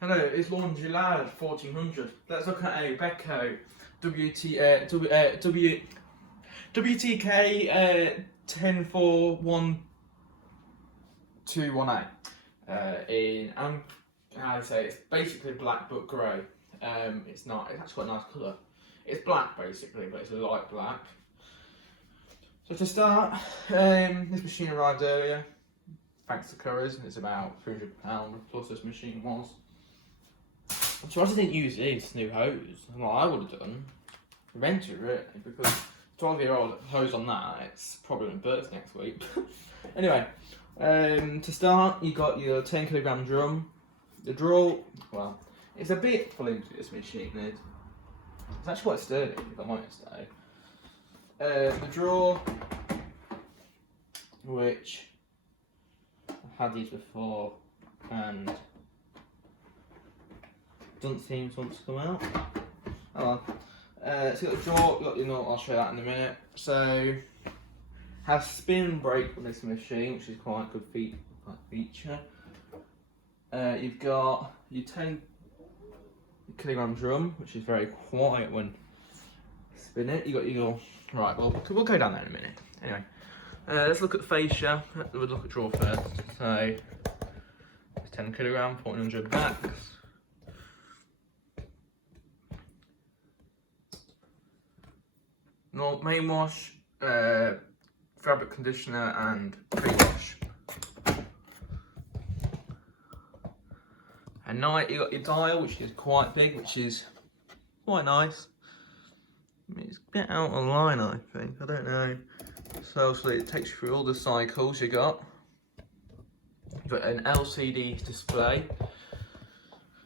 Hello, it's Laundry Lad 1400. Let's look at a Beko WTK104121A. I say it's basically black but grey. It's not. It's actually quite a nice colour. It's black basically, but it's a light black. So to start, this machine arrived earlier, thanks to Currys. It's about £300 plus this machine was. I'm surprised I didn't use this new hose. Well, I would have done. Rent it really, because 12-year-old hose on that, it's probably going to burst next week. Anyway, to start, you got your 10kg drum. The draw, well, it's a bit flimsy, this machine is. It's actually quite sturdy, if I'm honest though. The drawer, which I've had these before, and doesn't seem to want to come out. Oh well. So you got the drawer, you got your nut, I'll show you that in a minute. So, has spin brake on this machine, which is quite a good feature. You've got your 10kg drum, which is very quiet when spin it. You got your right. Well, we'll go down there in a minute. Anyway, let's look at fascia. We'll look at drawer first. So, it's 10kg, 1400 backs. No, main wash, fabric conditioner and pre-wash. At night you got your dial, which is quite big, which is quite nice. I mean, it's a bit out of line, I think, I don't know. So it takes you through all the cycles you got. You've got an LCD display,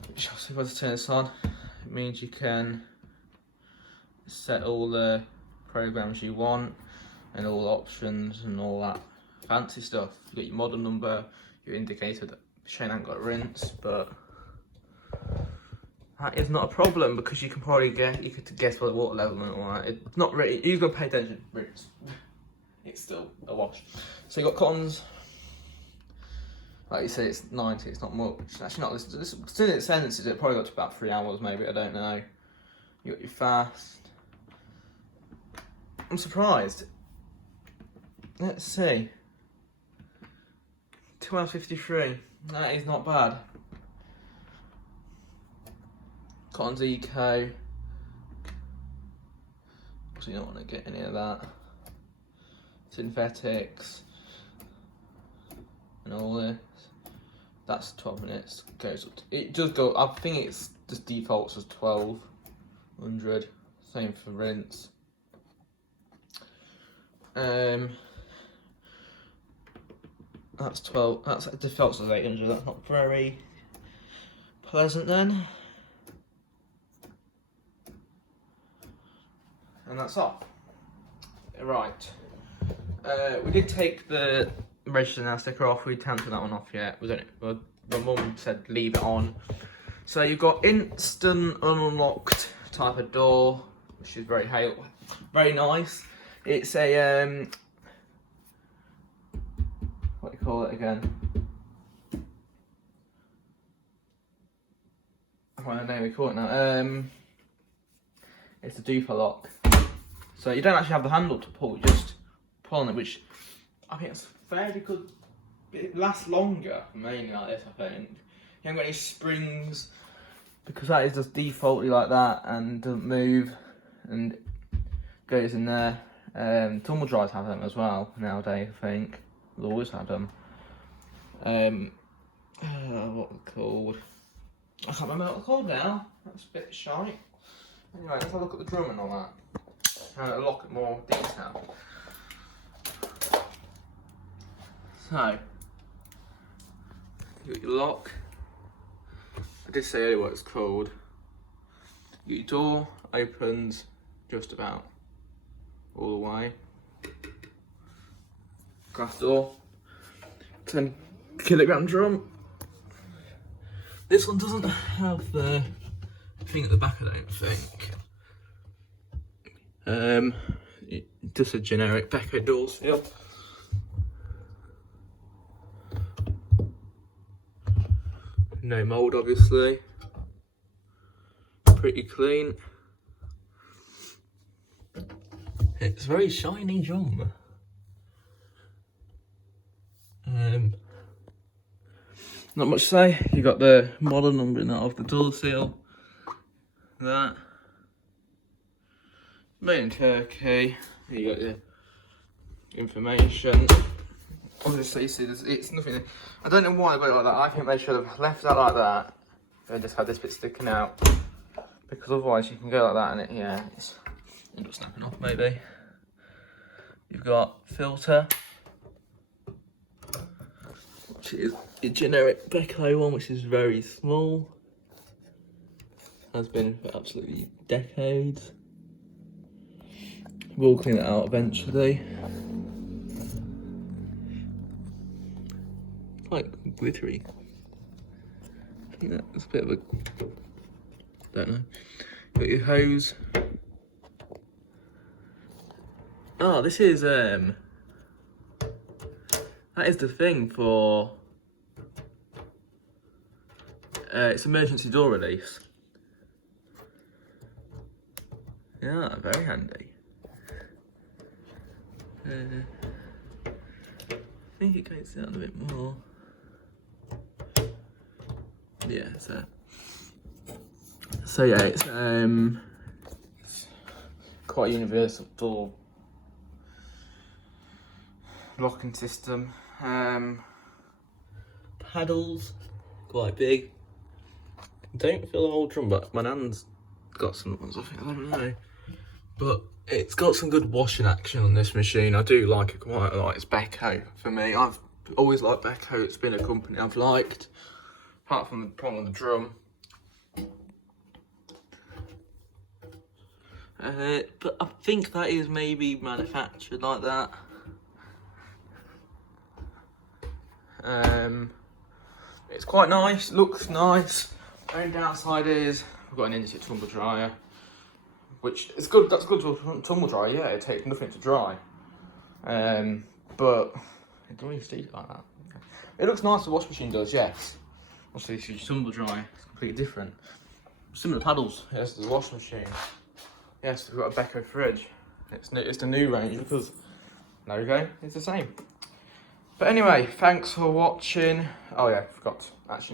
which I'll see if I just turn this on. It means you can set all the programs you want and all the options and all that fancy stuff. You got your model number, your indicator that Shane hasn't got rinse, but that is not a problem because you can probably guess what the water level and all that. It's not really, you've got to pay attention, rinse. It's still a wash. So you got cottons, like you say, it's 90, it's not much. It's actually not, this in its senses, it probably got to about 3 hours maybe, I don't know. You got your fast. I'm surprised. Let's see. 2 hours 53. That is not bad. Cotton's Eco. So you don't want to get any of that. Synthetics. And all this. That's 12 minutes. Goes up to, it does go, I think it's just defaults as 1200. Same for rinse. That's 12, that's defaults as 800, that's not very pleasant then. And that's off. Right. We did take the register now sticker off, we haven't taken that one off yet. My mum said leave it on. So you've got instant unlocked type of door, which is very nice. It's a what do you call it again? I don't know what we call it now. It's a duper lock. So you don't actually have the handle to pull, you just pull on it, which I think it's fairly good. It lasts longer, mainly like this, I think. You haven't got any springs, because that is just defaultly like that and doesn't move and goes in there. Tumble dryers have them as well nowadays, I think. They'll always have them. What are they called? I can't remember what they're called now. That's a bit shy. Anyway, let's have a look at the drum and all that. And a look at more detail. So, you got your lock. I did say earlier what it's called. Your door opens just about all the way. Glass door. 10kg drum. This one doesn't have the thing at the back, I don't think. Just a generic Beko door seal. No mould, obviously. Pretty clean. It's very shiny jump. Not much to say. You got the model numbering of the door seal. That. Made in Turkey. You got your information. Obviously, see, it's nothing. I don't know why I got it like that. I think they should have left that like that and just had this bit sticking out, because otherwise you can go like that and it's end up snapping off maybe. You've got filter, which is your generic Beko one, which is very small. Has been for absolutely decades. We'll clean it out eventually. Quite glittery. I think that's a bit of a, don't know. Got your hose. Oh, this is that is the thing for it's emergency door release. Yeah, very handy. I think it goes down a bit more. Yeah, so yeah, it's quite a universal locking system. Paddles, quite big. Don't feel the whole drum, but my nan's got some ones, I think, I don't know. But it's got some good washing action on this machine. I do like it quite a lot. It's Beko for me. I've always liked Beko. It's been a company I've liked, apart from the problem with the drum. But I think that is maybe manufactured like that. It's quite nice, looks nice. Only downside is we've got an instant tumble dryer, which is good. That's good to tumble dry. Yeah, it takes nothing to dry. But it doesn't really steam like that. It looks nice. The washing machine does, yes. Obviously, if you tumble dry, it's completely different. Similar paddles, yes, to the washing machine. Yes, we've got a Beko fridge. It's the new range because there you go. It's the same. But anyway, thanks for watching. Oh yeah, forgot actually.